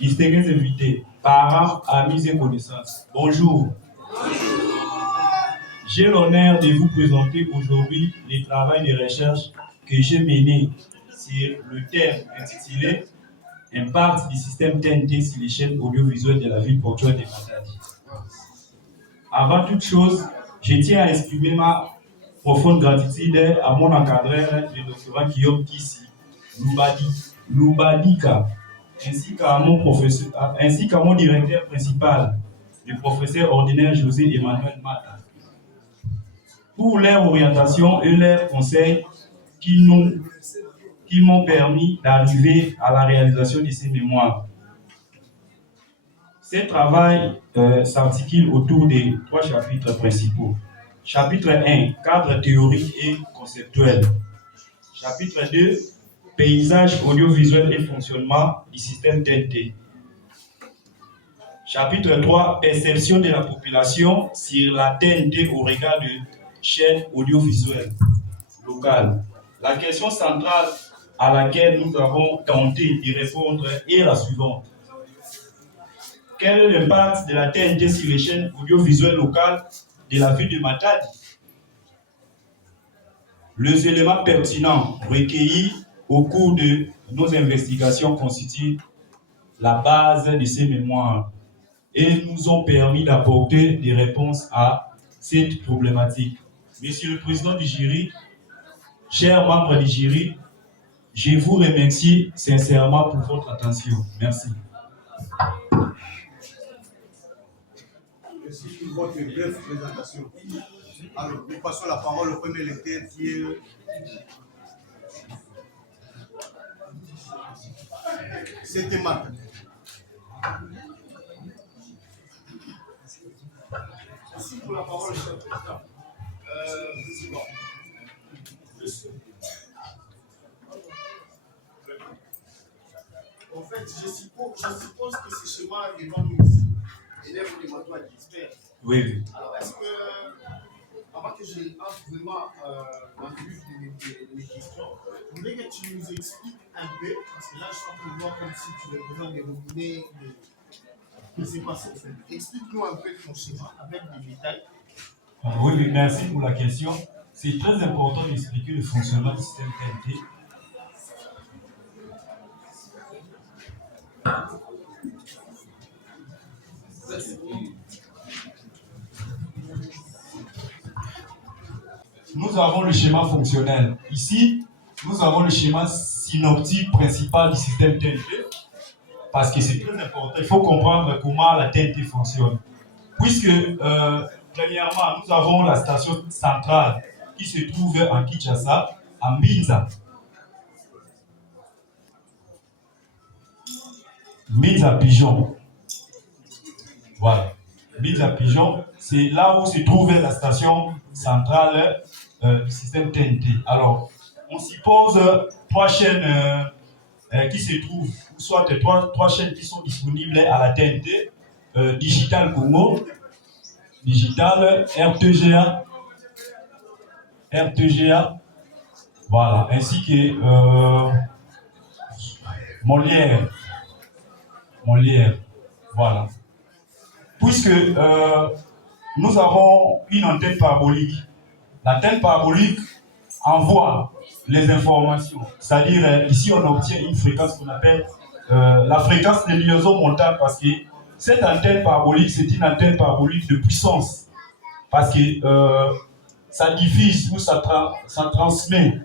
distingués invités, parents, amis et connaissances, bonjour. J'ai l'honneur de vous présenter aujourd'hui le travail de recherche que j'ai mené sur le thème intitulé Impact du système TNT sur les chaînes audiovisuelles de la ville portuaire de Matadi. Avant toute chose, je tiens à exprimer ma profonde gratitude à mon encadreur, le docteur Guillaume Kissi Loubadika, ainsi qu'à mon directeur principal, le professeur ordinaire José Emmanuel Mata, pour leur orientation et leurs conseils qui m'ont permis d'arriver à la réalisation de ces mémoires. Ce travail s'articule autour de 3 chapitres principaux. Chapitre 1, cadre théorique et conceptuel. Chapitre 2, paysage audiovisuel et fonctionnement du système TNT. Chapitre 3, perception de la population sur la TNT au regard de chaînes audiovisuelles locales. La question centrale à laquelle nous avons tenté de répondre est la suivante. Quel est l'impact de la TNT sur les chaînes audiovisuelles locales de la ville de Matadi? Les éléments pertinents recueillis au cours de nos investigations constituent la base de ces mémoires et nous ont permis d'apporter des réponses à cette problématique. Monsieur le Président du jury, chers membres du jury, je vous remercie sincèrement pour votre attention. Merci. Merci pour votre brève présentation. Alors, nous passons la parole au premier lecteur qui est... C'était Marc. Merci pour la parole, cher président. En fait, je suppose que ce schéma est devant nous ici. Élèves de Matou à l'expert. Oui. Alors, est-ce que, avant que je entre vraiment dans le vif de mes questions, je voudrais que tu nous expliques un peu, parce que là, je suis en train de voir comme si tu avais besoin de rebondir de ce qui s'est passé. Explique-nous un peu ton schéma avec des détails. Oui, merci pour la question. C'est très important d'expliquer le fonctionnement du système TNT. Nous avons le schéma fonctionnel. Ici, nous avons le schéma synoptique principal du système TNT, parce que c'est très important. Il faut comprendre comment la TNT fonctionne. Puisque, premièrement, nous avons la station centrale qui se trouve en Kinshasa, à Mbinza. Mbinza Pigeon. Voilà. Mbinza Pigeon, c'est là où se trouve la station centrale du système TNT. Alors, on suppose 3 chaînes qui se trouvent, soit 3 chaînes qui sont disponibles à la TNT, Digital Congo, Digital, RTGA, voilà, ainsi que Molière, voilà. Puisque nous avons une antenne parabolique. L'antenne parabolique envoie les informations. C'est-à-dire, ici, on obtient une fréquence qu'on appelle la fréquence de liaison montante, parce que cette antenne parabolique, c'est une antenne parabolique de puissance. Parce que ça diffuse ou ça transmet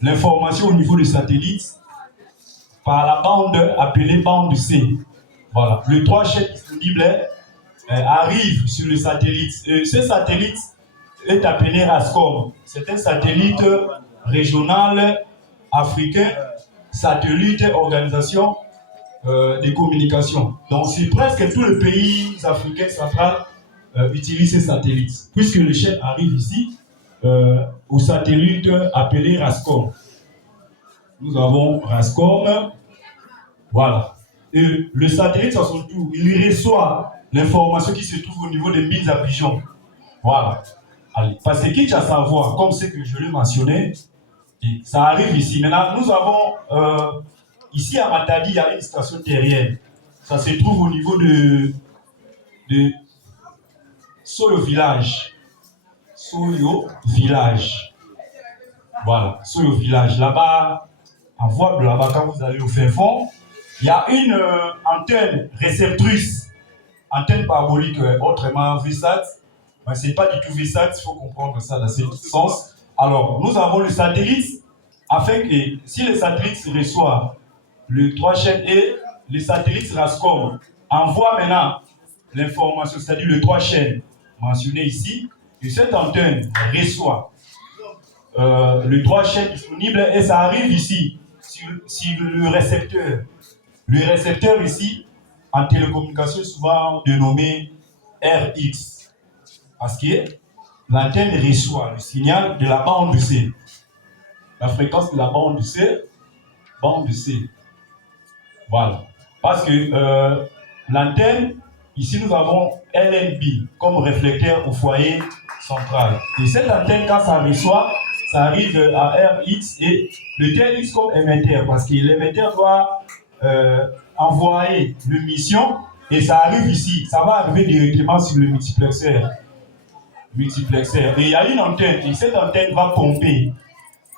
l'information au niveau du satellite par la bande appelée bande C. Voilà. Les 3 chaînes disponibles arrivent sur le satellite. Et ce satellite est appelé RASCOM. C'est un satellite régional africain, satellite organisation des communications. Donc, c'est presque tous les pays africains centrales utilisent ces satellites. Puisque les chaînes arrivent ici au satellite appelé RASCOM. Nous avons RASCOM. Voilà. Et le satellite, à son tour, il reçoit l'information qui se trouve au niveau des mines à pigeons. Voilà. Allez. Parce que Kinshasa voit, comme ce que je l'ai mentionné, et ça arrive ici. Maintenant, nous avons, ici à Matadi, il y a une station terrienne. ça se trouve au niveau de Soyo Village. Soyo Village. Voilà, Soyo Village. Là-bas, en voie de là-bas, quand vous allez au fin fond, il y a une antenne réceptrice, antenne parabolique, autrement VSAT. Mais ce n'est pas du tout VSAT, il faut comprendre ça dans ce sens. Alors, nous avons le satellite, afin que si le satellite reçoit le 3 chaînes et le satellite RASCOM envoie maintenant l'information, c'est-à-dire le 3 chaînes mentionné ici, et cette antenne reçoit le 3 chaînes disponible et ça arrive ici sur le récepteur. Le récepteur ici, en télécommunication, souvent dénommé RX, parce que l'antenne reçoit le signal de la bande C. La fréquence de la bande C. Voilà. Parce que l'antenne, ici nous avons LNB comme réflecteur au foyer central. Et cette antenne, quand ça reçoit, ça arrive à RX et le TX comme émetteur, parce que l'émetteur doit envoyer l'émission et ça arrive ici. Ça va arriver directement sur le multiplexeur. Et il y a une antenne, et cette antenne va pomper.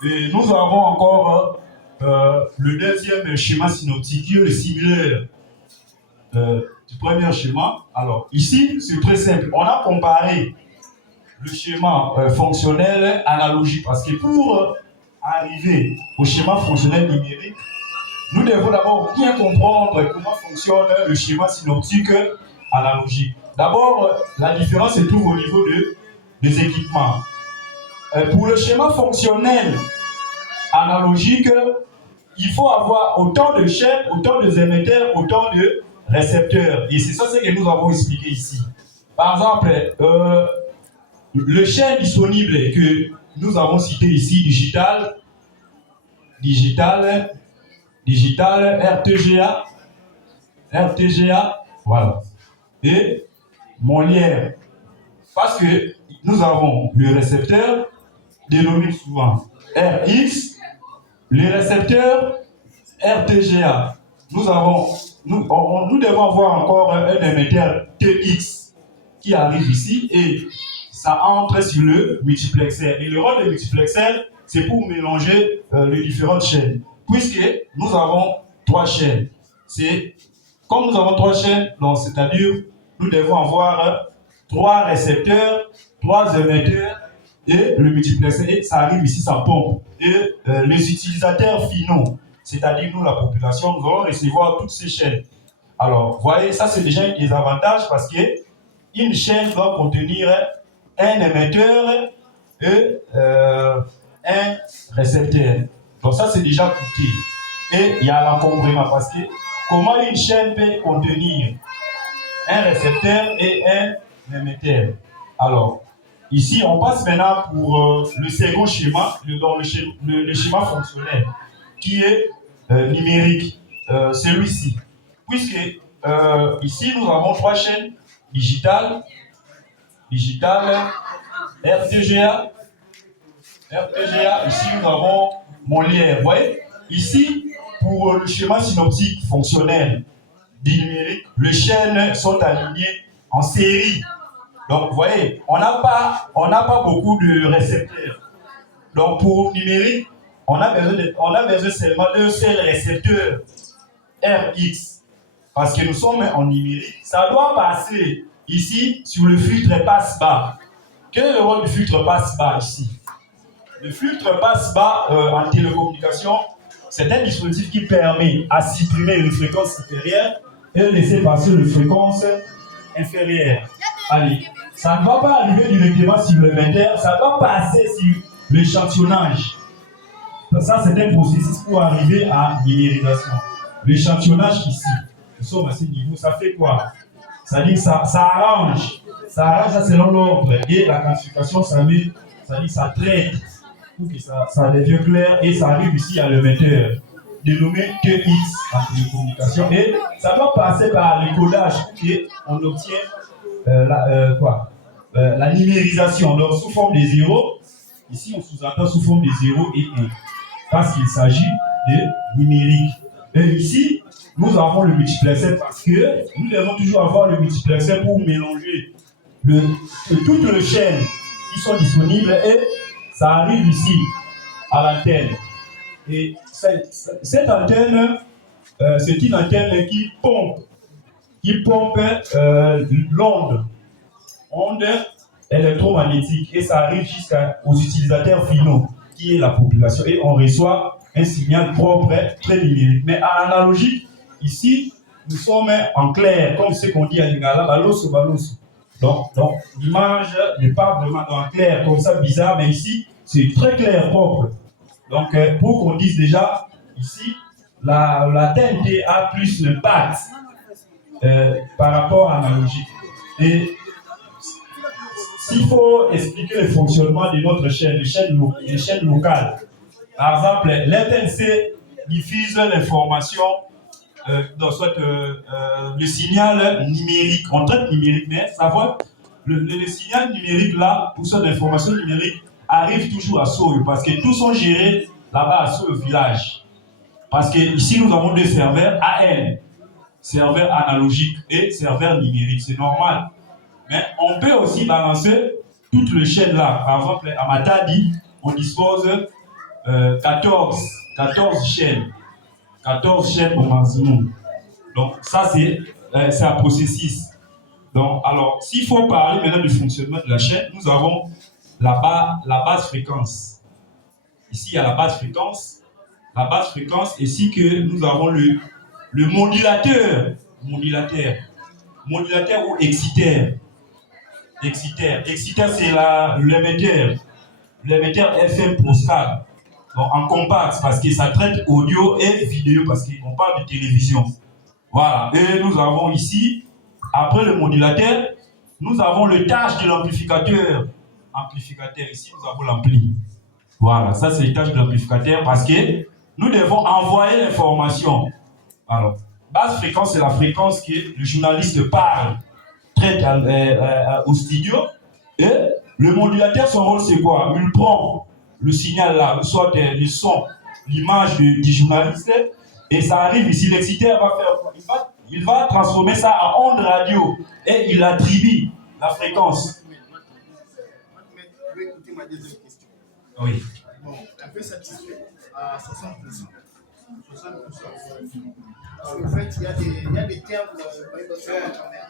Et nous avons encore le deuxième schéma synoptique qui est le similaire du premier schéma. Alors, ici, c'est très simple. On a comparé le schéma fonctionnel analogique parce que pour arriver au schéma fonctionnel numérique, nous devons d'abord bien comprendre comment fonctionne le schéma synoptique analogique. D'abord, la différence se trouve au niveau des équipements. Pour le schéma fonctionnel analogique, il faut avoir autant de chaînes, autant d'émetteurs, autant de récepteurs. Et c'est ça ce que nous avons expliqué ici. Par exemple, le chaîne disponible que nous avons cité ici, digital, RTGA, voilà. Et Molière. Parce que nous avons le récepteur, dénommé souvent RX, le récepteur RTGA. Nous devons avoir encore un émetteur TX qui arrive ici et ça entre sur le multiplexeur. Et le rôle du multiplexeur, c'est pour mélanger les différentes chaînes. Puisque nous avons 3 chaînes. Comme nous avons 3 chaînes, c'est-à-dire nous devons avoir 3 récepteurs, 3 émetteurs et le multiplexeur. Et ça arrive ici, ça pompe. Et les utilisateurs finaux, c'est-à-dire nous, la population, nous allons recevoir toutes ces chaînes. Alors, vous voyez, ça c'est déjà un désavantage parce qu'une chaîne doit contenir un émetteur et un récepteur. Donc ça c'est déjà coûté. Et il y a l'encombrement parce que comment une chaîne peut contenir un récepteur et un émetteur? Alors, ici on passe maintenant pour le second schéma, le schéma fonctionnel qui est numérique, celui-ci. Puisque ici nous avons 3 chaînes digitales, RTGA, ici nous avons Molière. Vous voyez, ici, pour le schéma synoptique fonctionnel du numérique, les chaînes sont alignées en série. Donc, vous voyez, on n'a pas beaucoup de récepteurs. Donc, pour numérique, on a besoin seulement d'un seul récepteur, RX. Parce que nous sommes en numérique, ça doit passer ici sur le filtre passe-bas. Quel est le rôle du filtre passe-bas ici? Le filtre passe-bas en télécommunication, c'est un dispositif qui permet à supprimer une fréquence supérieure et laisser passer une fréquence inférieure. Allez, ça ne va pas arriver directement sur le l'émetteur, ça doit passer sur l'échantillonnage. Ça, c'est un processus pour arriver à numérisation. L'échantillonnage ici, nous sommes à ce niveau, ça fait quoi? Ça dit que ça arrange ça selon l'ordre et la quantification, ça dit ça traite pour que ça devienne clair et ça arrive ici à l'émetteur dénommé TX en télécommunication et ça doit passer par le codage et on obtient la numérisation. Donc sous forme de 0, ici on sous-entend sous forme de 0 et 1 parce qu'il s'agit de numérique. Et ici, nous avons le multiplexeur parce que nous devons toujours avoir le multiplexeur pour mélanger toutes les chaînes qui sont disponibles et ça arrive ici à l'antenne. Et cette antenne, c'est une antenne qui pompe l'onde électromagnétique et ça arrive jusqu'aux utilisateurs finaux qui est la population et on reçoit un signal propre, très numérique. Mais à analogique, ici, nous sommes en clair, comme ce qu'on dit à Lingala, balos. Donc l'image n'est pas vraiment en clair, comme ça, bizarre, mais ici, c'est très clair, propre. Donc, pour qu'on dise déjà, ici, la TNT a plus l'impact par rapport à l'analogique. Et s'il faut expliquer le fonctionnement de notre chaîne, les chaînes locales, par exemple, l'RTNC diffuse l'information, le signal numérique, on traite numérique, mais savoir, le signal numérique là, pour cette information numérique, arrive toujours à Soyo, parce que tous sont gérés là-bas à Soyo village. Parce que ici nous avons deux serveurs AN, serveur analogique et serveur numérique, c'est normal. Mais on peut aussi balancer toutes les chaînes là. Par exemple, à Matadi, on dispose 14 chaînes. 14 chaînes au maximum. Donc, ça, c'est un processus. Donc, alors, s'il faut parler maintenant du fonctionnement de la chaîne, nous avons là-bas la base fréquence. Ici, il y a la base fréquence. La base fréquence, ici que nous avons le modulateur. Modulateur ou exciteur. Exciteur, c'est l'émetteur FM postcard. Donc en compact, parce que ça traite audio et vidéo, parce qu'on parle de télévision. Voilà. Et nous avons ici, après le modulateur, nous avons le tâche de l'amplificateur. Amplificateur, ici nous avons l'ampli. Voilà, ça c'est le tâche de l'amplificateur parce que nous devons envoyer l'information. Alors, basse fréquence, c'est la fréquence que le journaliste parle. Traite au studio et le modulateur, son rôle c'est quoi? Il prend le signal là, soit le son, l'image du journaliste et ça arrive ici, l'exciteur va faire quoi? Il va transformer ça en onde radio et il attribue la fréquence. Je vais écouter ma deuxième question. Oui. Bon, un peu satisfait à 60%. 60%. Parce qu'en fait, il y a des termes quand même.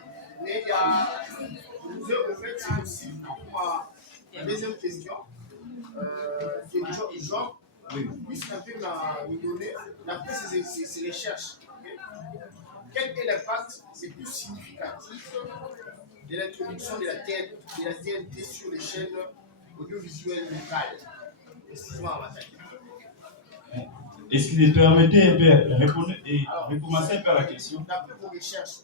Mais il y a, en fait, c'est aussi ma deuxième question. Jean, puisqu'un peu nous donner, d'après ses recherches, okay? Quel est l'impact le plus significatif de l'introduction de la TNT sur les chaînes audiovisuelles locales? Excusez-moi, est-ce qu'il te permettait de recommencer un peu la question? D'après vos recherches,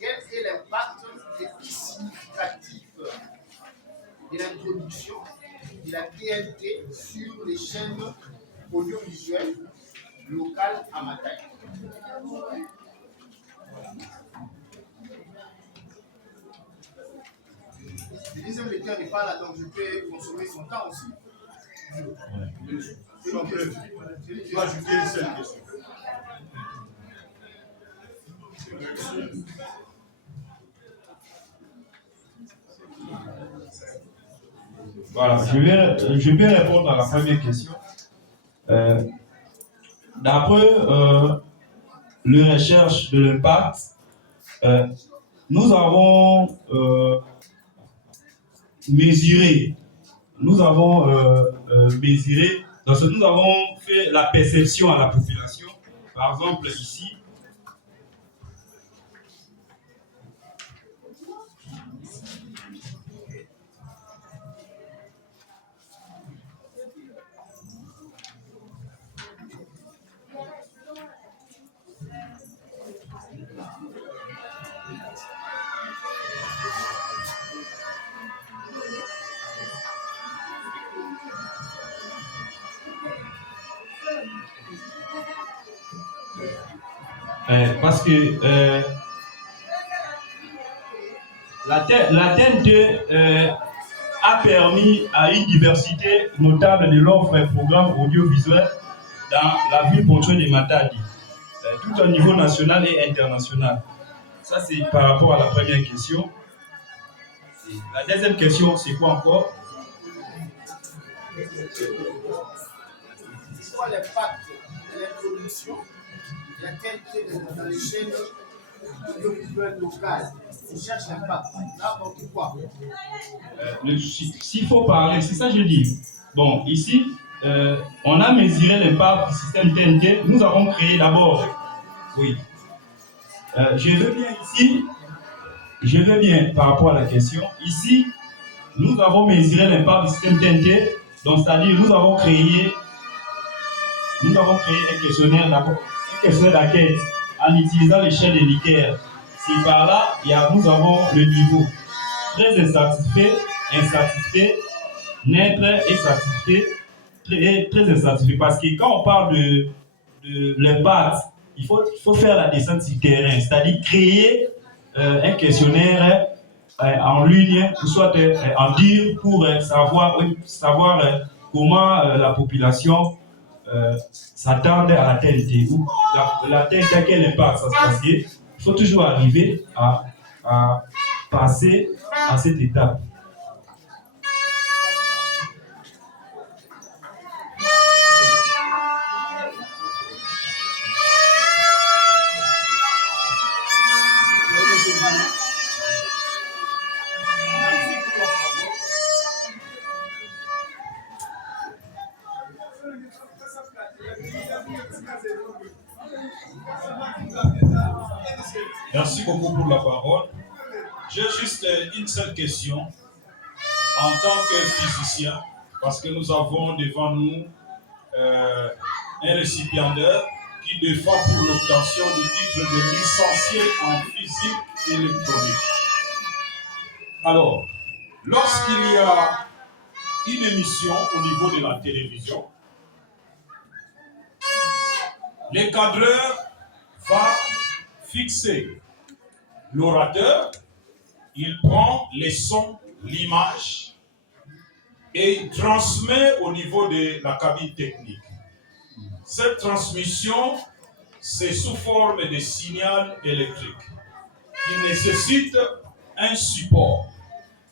quel est l'impact le plus significatif de l'introduction de la TNT sur les chaînes audiovisuelles locales à Mataï? Le deuxième lecteur n'est pas là, donc je peux consommer son temps aussi. C'est une question. Je dois ajouter une seule question. Voilà, je vais répondre à la première question. D'après les recherches de l'impact, nous avons mesuré, nous avons fait la perception à la population. Par exemple, ici, parce que la TNT a permis à une diversité notable de l'offre et programmes audiovisuels dans la ville portuaire de Matadi. tout au niveau national et international. Ça, c'est par rapport à la première question. La deuxième question, c'est quoi encore? C'est quoi l'impact de l'introduction de la qualité dans les chaînes audiovisuelles locales? On cherche l'impact. Là, on dit quoi? S'il faut parler, c'est ça que je dis. Bon, ici, on a mesuré l'impact du système TNT. Nous avons créé d'abord, oui. Je veux bien ici, je veux bien par rapport à la question. Ici, nous avons mesuré l'impact du système TNT. Donc, c'est-à-dire, nous avons créé un questionnaire d'enquête en utilisant l'échelle de Likert. C'est par là, nous avons le niveau très insatisfait, neutre et satisfait, très insatisfait. Parce que quand on parle de l'impact, il faut faire la descente sur terrain, c'est-à-dire créer un questionnaire en ligne, ou soit en dire pour savoir comment la population s'attend à la TNT ou la TNT à quel impact ça se passe. Il faut toujours arriver à passer à cette étape. Merci beaucoup pour la parole. J'ai juste une seule question en tant que physicien, parce que nous avons devant nous un récipiendaire qui défend pour l'obtention du titre de licencié en physique électronique. Alors, lorsqu'il y a une émission au niveau de la télévision, l'encadreur va fixer l'orateur, il prend les sons, l'image et il transmet au niveau de la cabine technique. Cette transmission, c'est sous forme de signal électrique qui nécessite un support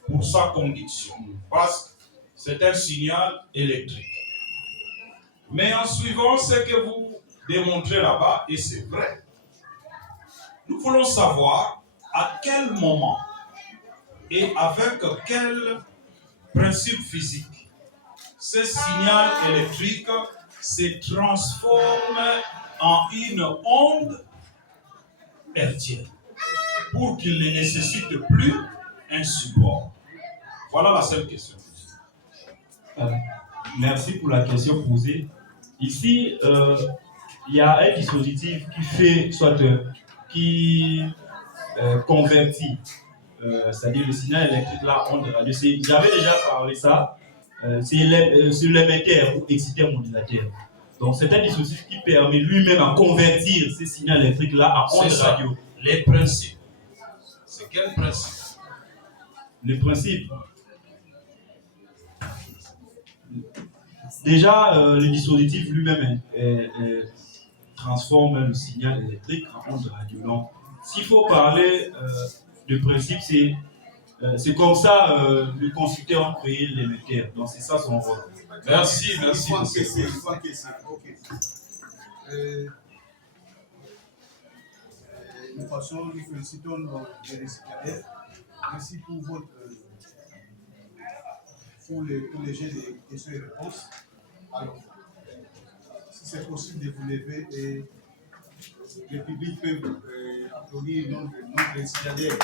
pour sa conduction parce que c'est un signal électrique. Mais en suivant ce que vous démontrez là-bas, et c'est vrai, nous voulons savoir à quel moment et avec quel principe physique ce signal électrique se transforme en une onde hertzienne pour qu'il ne nécessite plus un support. Voilà la seule question. Merci pour la question posée. Ici, il y a un dispositif qui fait qui convertit, c'est-à-dire le signal électrique là onde radio. J'avais déjà parlé ça. C'est l'émetteur ou excité modulateur. Donc c'est un dispositif qui permet lui-même à convertir ces signaux électriques là à onde radio. Les principes. C'est quel principe? Le principe. Déjà, le dispositif lui-même transforme le signal électrique en onde radio. Donc, s'il faut parler de principe, c'est comme ça le constructeur a créé l'émetteur. Donc, c'est ça son rôle. Merci. Nous passons, nous félicitons les récipiendaires. Merci pour les jeux de questions et réponses. Alors, si c'est possible de vous lever et le public peut applaudir notre récipiendaire.